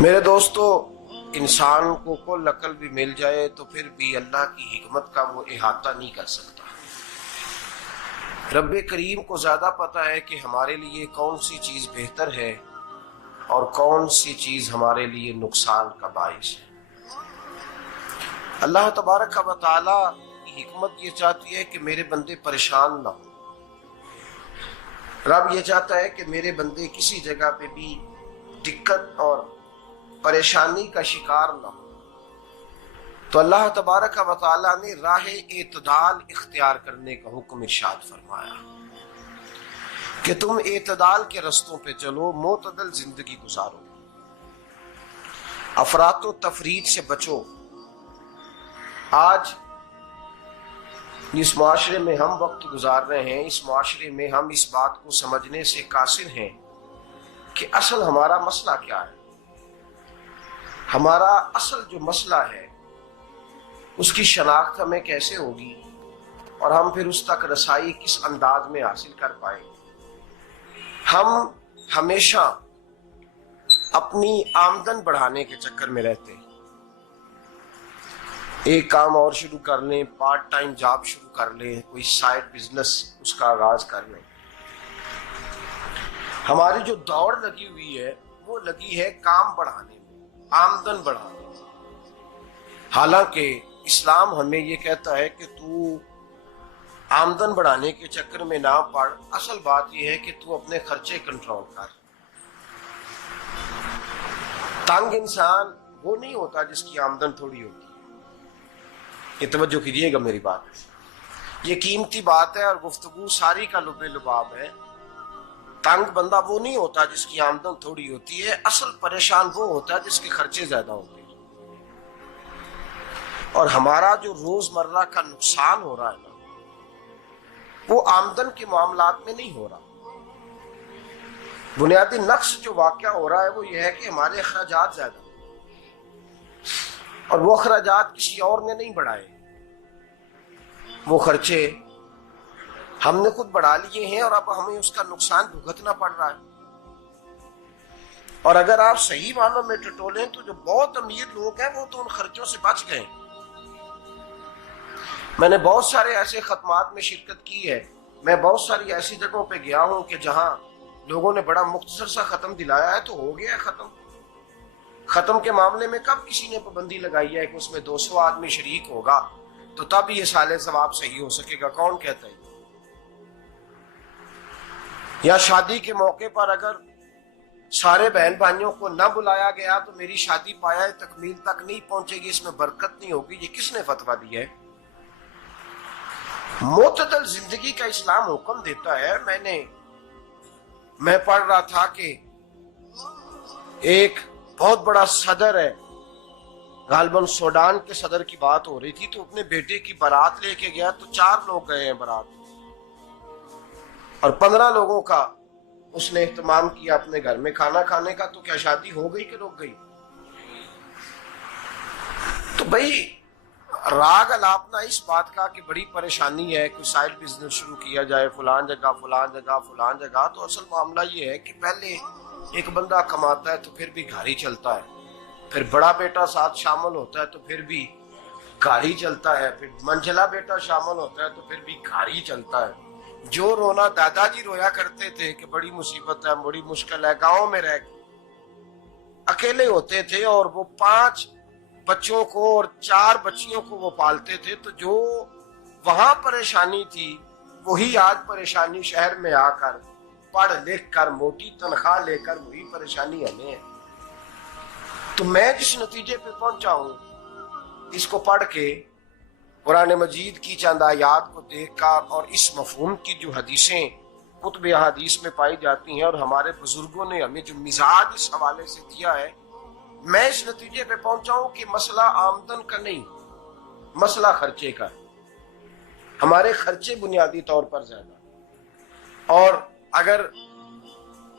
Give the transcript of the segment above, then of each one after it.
میرے دوستو، انسان کو کل عقل بھی مل جائے تو پھر بھی اللہ کی حکمت کا وہ احاطہ نہیں کر سکتا۔ رب کریم کو زیادہ پتہ ہے کہ ہمارے لیے کون سی چیز بہتر ہے اور کون سی چیز ہمارے لیے نقصان کا باعث ہے۔ اللہ تبارک و تعالی کی حکمت یہ چاہتی ہے کہ میرے بندے پریشان نہ ہوں۔ رب یہ چاہتا ہے کہ میرے بندے کسی جگہ پہ بھی دقت اور پریشانی کا شکار نہ ہو، تو اللہ تبارک و تعالی نے راہ اعتدال اختیار کرنے کا حکم ارشاد فرمایا کہ تم اعتدال کے رستوں پہ چلو، معتدل زندگی گزارو، افراط و تفریط سے بچو۔ آج جس معاشرے میں ہم وقت گزار رہے ہیں، اس معاشرے میں ہم اس بات کو سمجھنے سے قاصر ہیں کہ اصل ہمارا مسئلہ کیا ہے۔ ہمارا اصل جو مسئلہ ہے اس کی شناخت ہمیں کیسے ہوگی اور ہم پھر اس تک رسائی کس انداز میں حاصل کر پائیں۔ ہم ہمیشہ اپنی آمدن بڑھانے کے چکر میں رہتے ہیں، ایک کام اور شروع کر لیں، پارٹ ٹائم جاب شروع کر لیں، کوئی سائیڈ بزنس اس کا آغاز کر لیں۔ ہماری جو دوڑ لگی ہوئی ہے وہ لگی ہے کام بڑھانے میں، آمدن بڑھانے میں، حالانکہ اسلام ہمیں یہ کہتا ہے کہ تو آمدن بڑھانے کے چکر میں نہ پڑ، اصل بات یہ ہے کہ تو اپنے خرچے کنٹرول کر۔ تنگ انسان وہ نہیں ہوتا جس کی آمدن تھوڑی ہوتی ہے، یہ توجہ کیجیے گا میری بات، یہ قیمتی بات ہے اور گفتگو ساری کا لب لباب ہے۔ تنگ بندہ وہ نہیں ہوتا جس کی آمدن تھوڑی ہوتی ہے، اصل پریشان وہ ہوتا ہے جس کے خرچے زیادہ ہوتے ہیں۔ اور ہمارا جو روزمرہ کا نقصان ہو رہا ہے نا، وہ آمدن کے معاملات میں نہیں ہو رہا۔ بنیادی نقص جو واقعہ ہو رہا ہے وہ یہ ہے کہ ہمارے اخراجات زیادہ ہیں اور وہ اخراجات کسی اور نے نہیں بڑھائے، وہ خرچے ہم نے خود بڑھا لیے ہیں اور اب ہمیں اس کا نقصان بھگتنا پڑ رہا ہے۔ اور اگر آپ صحیح معنوں میں ٹٹولیں تو جو بہت امیر لوگ ہیں وہ تو ان خرچوں سے بچ گئے۔ میں نے بہت سارے ایسے ختمات میں شرکت کی ہے، میں بہت ساری ایسی جگہوں پہ گیا ہوں کہ جہاں لوگوں نے بڑا مختصر سا ختم دلایا ہے تو ہو گیا ہے ختم۔ ختم کے معاملے میں کب کسی نے پابندی لگائی ہے کہ اس میں 200 آدمی شریک ہوگا تو تب یہ سال ثواب صحیح ہو سکے گا؟ کون کہتا ہے؟ یا شادی کے موقع پر اگر سارے بہن بھائیوں کو نہ بلایا گیا تو میری شادی پایہ تکمیل تک نہیں پہنچے گی، اس میں برکت نہیں ہوگی، یہ کس نے فتویٰ دیا ہے؟ معتدل زندگی کا اسلام حکم دیتا ہے۔ میں پڑھ رہا تھا کہ ایک بہت بڑا صدر ہے، غالباً سوڈان کے صدر کی بات ہو رہی تھی، تو اپنے بیٹے کی بارات لے کے گیا تو 4 لوگ گئے ہیں بارات اور 15 لوگوں کا اس نے اہتمام کیا اپنے گھر میں کھانا کھانے کا، تو کیا شادی ہو گئی کہ رک گئی؟ تو بھائی راگ الاپنا اس بات کا کہ بڑی پریشانی ہے، کوئی سائیڈ بزنس شروع کیا جائے فلان جگہ فلان جگہ فلان جگہ، تو اصل معاملہ یہ ہے کہ پہلے ایک بندہ کماتا ہے تو پھر بھی گھر ہی چلتا ہے، پھر بڑا بیٹا ساتھ شامل ہوتا ہے تو پھر بھی گھر ہی چلتا ہے، پھر منجلا بیٹا شامل ہوتا ہے تو پھر بھی گھر ہی چلتا ہے۔ جو رونا دادا جی رویا کرتے تھے کہ بڑی مصیبت ہے، بڑی مشکل ہے، گاؤں میں رہ اکیلے ہوتے تھے اور وہ 5 بچوں کو اور 4 بچیوں کو وہ پالتے تھے، تو جو وہاں پریشانی تھی وہی آج پریشانی شہر میں آ کر پڑھ لکھ کر موٹی تنخواہ لے کر وہی پریشانی ہمیں ہے۔ تو میں جس نتیجے پہ پہنچا ہوں اس کو پڑھ کے، قرآن مجید کی چند آیات کو دیکھ کر اور اس مفہوم کی جو حدیثیں کتب احادیث میں پائی جاتی ہیں اور ہمارے بزرگوں نے ہمیں جو مزاج اس حوالے سے دیا ہے، میں اس نتیجے پہ پہنچا ہوں کہ مسئلہ آمدن کا نہیں، مسئلہ خرچے کا ہے۔ ہمارے خرچے بنیادی طور پر زیادہ، اور اگر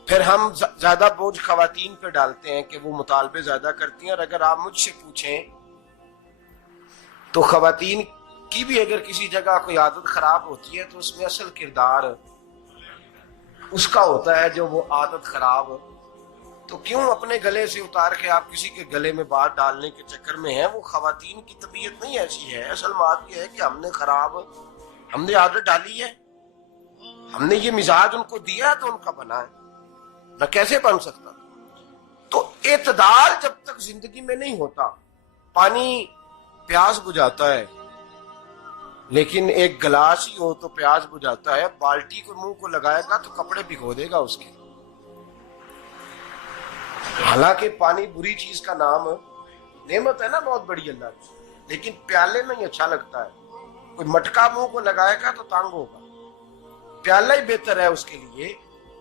پھر ہم زیادہ بوجھ خواتین پہ ڈالتے ہیں کہ وہ مطالبے زیادہ کرتی ہیں، اور اگر آپ مجھ سے پوچھیں تو خواتین کی بھی اگر کسی جگہ کوئی عادت خراب ہوتی ہے تو اس میں اصل کردار اس کا ہوتا ہے جو وہ عادت خراب تو کیوں اپنے گلے سے اتار کے آپ کسی کے گلے میں بات ڈالنے کے چکر میں ہیں؟ وہ خواتین کی طبیعت نہیں ایسی ہے. اصل بات یہ ہے کہ ہم نے عادت ڈالی ہے، ہم نے یہ مزاج ان کو دیا تو ان کا بنا ہے، نہ کیسے بن سکتا. تو اعتدال جب تک زندگی میں نہیں ہوتا، پانی پیاس بجھاتا ہے لیکن ایک گلاس ہی ہو تو پیاس بجھاتا ہے، بالٹی کو منہ کو لگائے گا تو کپڑے بھگو دے گا اس کے. حالانکہ پانی بری چیز کا نام نعمت ہے نا بہت بڑی اللہ کی، لیکن پیالے میں ہی اچھا لگتا ہے. کوئی مٹکا منہ کو لگائے گا تو تانگ ہوگا، پیالہ ہی بہتر ہے اس کے لیے.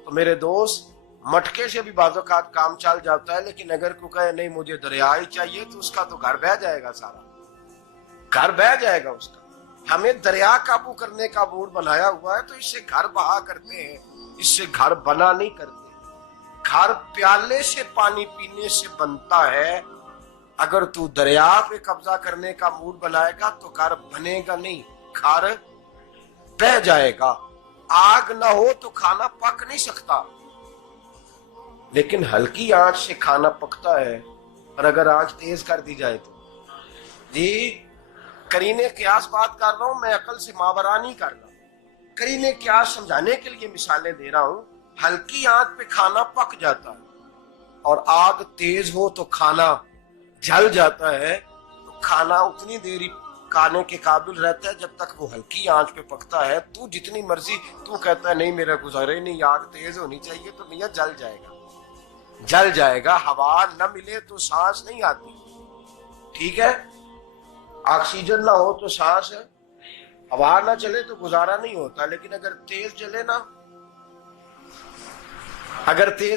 تو میرے دوست، مٹکے سے بھی بعض اوقات کام چل جاتا ہے، لیکن اگر کوئی کہے نہیں مجھے دریا ہی چاہیے تو اس کا تو گھر بہ جائے گا، سارا گھر بہ جائے گا اس کا. ہمیں دریا قابو کرنے کا موڈ بنایا ہوا ہے تو اس سے گھر بہا کرتے ہیں، اس سے گھر بنا نہیں کرتے. گھر پیالے سے پانی پینے سے بنتا ہے. اگر تو دریا پہ قبضہ کرنے کا موڈ بنائے گا تو گھر بنے گا نہیں، گھر بہ جائے گا. آگ نہ ہو تو کھانا پک نہیں سکتا، لیکن ہلکی آنچ سے کھانا پکتا ہے. اور اگر آنچ تیز کر دی جائے تو جی قرینے قیاس بات کر رہا ہوں، میں عقل سے ماورا نہیں کر رہا. قرینے قیاس سمجھانے کے لیے مثالیں دے رہا ہوں. ہلکی آنچ پہ کھانا پک جاتا ہے اور آگ تیز ہو تو کھانا جل جاتا ہے. تو کھانا اتنی دیر کھانے کے قابل رہتا ہے جب تک وہ ہلکی آنچ پہ پکتا ہے. تو جتنی مرضی تو کہتا ہے نہیں میرا گزارے نہیں، آگ تیز ہونی چاہیے، تو میاں جل جائے گا، جل جائے گا. ہوا نہ ملے تو سانس نہیں آتی، ٹھیک ہے؟ آکسیجن نہ ہو تو سانس ہے، ہوا نہ چلے تو گزارا نہیں ہوتا. لیکن اگر تیز جلے نا، اگر تیز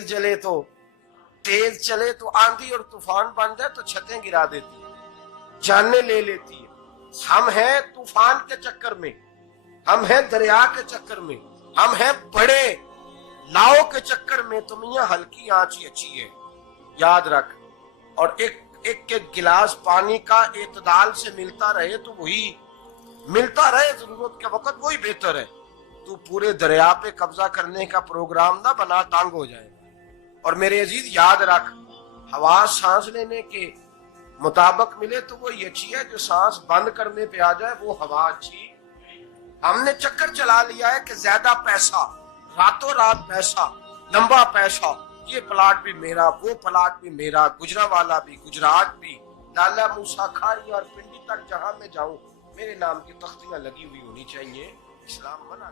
چلے تو آندھی اور طوفان بن جائے تو چھتیں گرا دیتی ہے، جانیں لے لیتی ہے. ہم ہیں طوفان کے چکر میں، ہم ہیں دریا کے چکر میں، ہم ہیں بڑے لاؤ کے چکر میں. تو میاں ہلکی آنچ ہی اچھی ہے، یاد رکھ. اور ایک گلاس پانی کا اعتدال سے ملتا رہے تو وہی ملتا رہے، ضرورت کے وقت وہی بہتر ہے. تو پورے دریا پہ قبضہ کرنے کا پروگرام نہ بنا، تانگ ہو جائے گا. اور میرے عزیز یاد رکھ، ہوا سانس لینے کے مطابق ملے تو وہی اچھی ہے، جو سانس بند کرنے پہ آ جائے وہ ہوا اچھی. ہم نے چکر چلا لیا ہے کہ زیادہ پیسہ، راتوں رات پیسہ، لمبا پیسہ، یہ پلاٹ بھی میرا، وہ پلاٹ بھی میرا، گجرا والا بھی، گجرات بھی، لالا موسیٰ کھاری اور پنڈی تک جہاں میں جاؤں میرے نام کی تختیاں لگی ہوئی ہونی چاہیے. اسلام منع